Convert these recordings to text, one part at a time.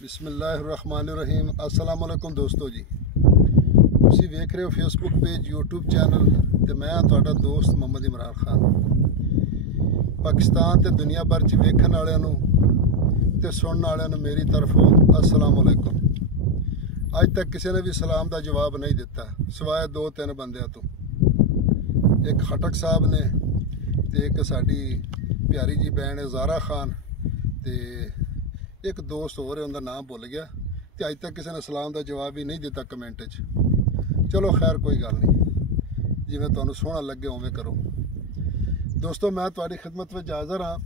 बिस्मिल्लाहिर्रहमानिर्रहीम। अस्सलाम वालेकुम दोस्तों जी, तुसी वेख रहे हो फेसबुक पेज यूट्यूब चैनल ते मैं तुहाडा दोस्त मोहम्मद इमरान खान। पाकिस्तान ते दुनिया भर च वेखण वालियां नूं ते सुनने वालियां नूं मेरी तरफों अस्सलाम वालेकुम। अज तक किसी ने भी सलाम का जवाब नहीं दिता सिवाय 2-3 बंदियां तो। एक खटक साहब ने ते एक साडी प्यारी जी भैन ज़ारा खान ते एक दोस्त हो रहे, उनका नाम भुल गया तो अज तक किसी ने सलाम का जवाब ही नहीं दिता कमेंट च। चलो खैर कोई गल नहीं, जिवें तुहानूं सोहना लगे उवें करो। दोस्तों मैं तुहाडी खिदमत में हाज़र हाँ।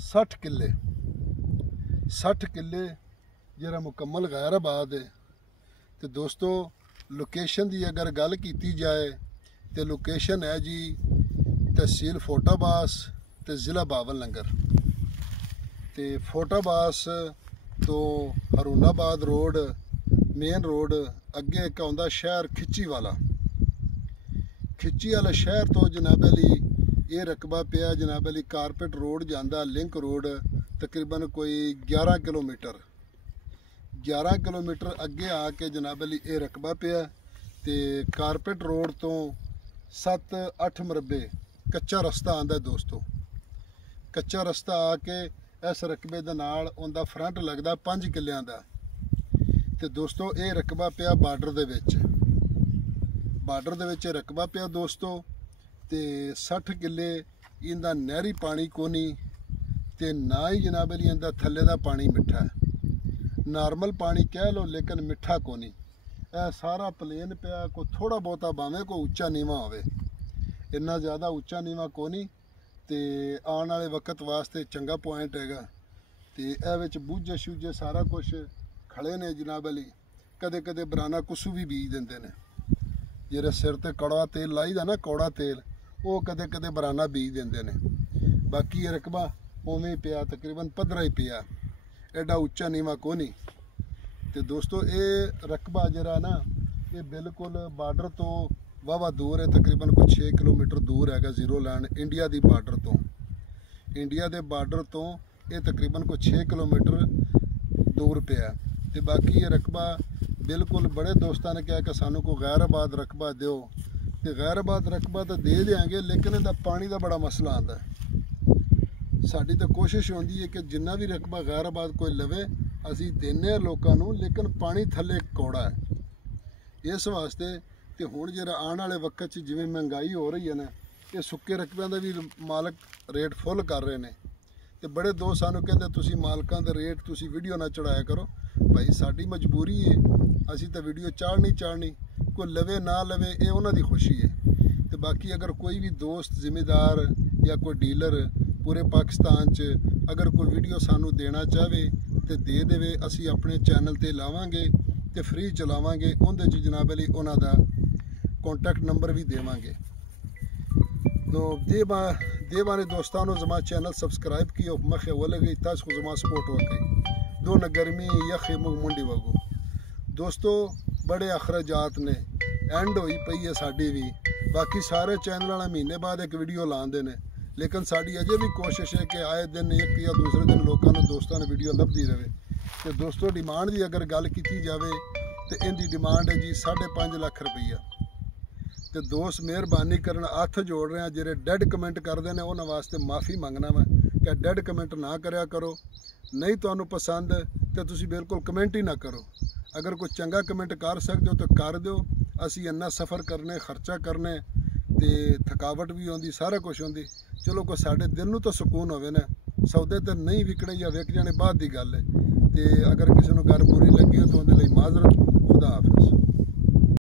60 किले जरा मुकम्मल गैराबाद है। तो दोस्तों लोकेशन की अगर गल की जाए तो लोकेशन है जी तहसील फोटाबास ते ज़िला बावन लंगर। तो फोटाबास तो हरूनाबाद रोड मेन रोड अगे एक आउंदा शहर खिच्ची वाला शहर तो जनाब अली ये रकबा पिया जनाब अली कारपेट रोड जांदा लिंक रोड तकरीबन कोई 11 किलोमीटर अगे आके जनाब अली ये रकबा पिया। तो कारपेट रोड तो 7-8 मरबे कच्चा रस्ता आंदा दोस्तों। कच्चा रस्ता आके इस रकबे दे नाल उनका फ्रंट लगता 5 किलियां दा। ते दोस्तों ये रकबा पिया बार्डर दे विच रकबा पिया दोस्तों। ते 60 किले इंदा नहरी पानी कोनी ते ना ही जनाब अली इंदा थल्ले दा पानी मिठा है। नॉर्मल पानी कह लो लेकिन मिठा कोनी। यह सारा प्लेन पिया, कोई थोड़ा बहुता भावें कोई उच्चा नीवा होवे, इन्ना ज़्यादा उच्चा नीवा कोनी। तो आने वाले वक्त वास्ते चंगा पॉइंट हैगा। तो यह बूझे शूझे सारा कुछ खड़े ने जनाब अली। कदे कदे बराना कुसू भी बीज देंदे ने, जेरे सिर ते कड़वा तेल लाई दा ना, कौड़ा तेल, वो कदे कदे बराना बीज देंदे ने। बाकी ये रकबा उवें पिया तकरीबन पद्धरा ही पिया, एडा उच्चा नीवा कोनी। तो दोस्तों ये रकबा जरा ना ये बिल्कुल बार्डर तो वाहवा दूर है, तकरीबन कोई 6 किलोमीटर दूर है जीरो लाइन इंडिया की बार्डर तो। इंडिया के बार्डर तो ये तकरीबन कोई 6 किलोमीटर दूर पिया। तो बाकी ये रकबा बिल्कुल बड़े दोस्तों ने कहा कि सानू को गैराबाद रकबा दो, तो गैराबाद रकबा तो दे देंगे लेकिन इसका पानी का बड़ा मसला आता है। साड़ी तो कोशिश होती है कि जिन्ना भी रकबा गैराबाद कोई लवे असी देने लोगों को, लेकिन पानी थले कौड़ा है। इस वास्ते तो हुण जरा आने वाले वक्त जिवें महंगाई हो रही है ना, ये सुक्के रकबों का भी मालक रेट फुल कर रहे हैं। तो बड़े दोस्त सानू कहते तुसी मालकां दे रेट तुसी वीडियो ना चढ़ाया करो। भाई साडी मजबूरी है, असी तो वीडियो चाढ़नी कोई लवे ना लवे ये उन्हां दी खुशी है। तो बाकी अगर कोई भी दोस्त जिम्मेदार या कोई डीलर पूरे पाकिस्तान च अगर कोई वीडियो सानू देना चाहे तो दे देवे, असी अपने चैनल ते लावांगे तो फ्री चलावांगे। उहदे च जनाब अली उन्हां दा कॉन्टैक्ट नंबर भी देवांगे। तो देवाने दोस्तों जमा चैनल सब्सक्राइब किया मखे वो लगे तज को जमा सपोर्ट हो गई दो न गर्मी यख मुंडी वगू। दोस्तों बड़े अखराजात ने एंड होई पई है साड़ी भी। बाकी सारे चैनल वाला महीने बाद एक वीडियो लाते हैं, लेकिन साड़ी अजे भी कोशिश है कि आए दिन एक या दूसरे दिन लोगों ने दोस्तों ने वीडियो लभदी रहे। तो दोस्तों डिमांड की अगर गल की जाए तो इनकी डिमांड है जी 5.5 लाख रुपया। तो दोस्त मेहरबानी करना हथ जोड़ रहे हैं, जेरे डेड कमेंट करते हैं उन्होंने वास्ते माफ़ी मंगना मैं कि डेड कमेंट ना करया करो। नहीं तो पसंद तो तुसी बिल्कुल कमेंट ही ना करो। अगर कोई चंगा कमेंट कर सकते हो तो कर दो। असी इन्ना सफ़र करने खर्चा करने तो थकावट भी आती सारा कुछ आती। चलो कोई साढ़े दिल नूं तो सुकून होवे ना, सौदे तो नहीं विकने या विक जाने बाद की गल है। तो अगर किसी को गल बुरी लगी हो तो उहदे लई माजरत। खुदा हाफिज़।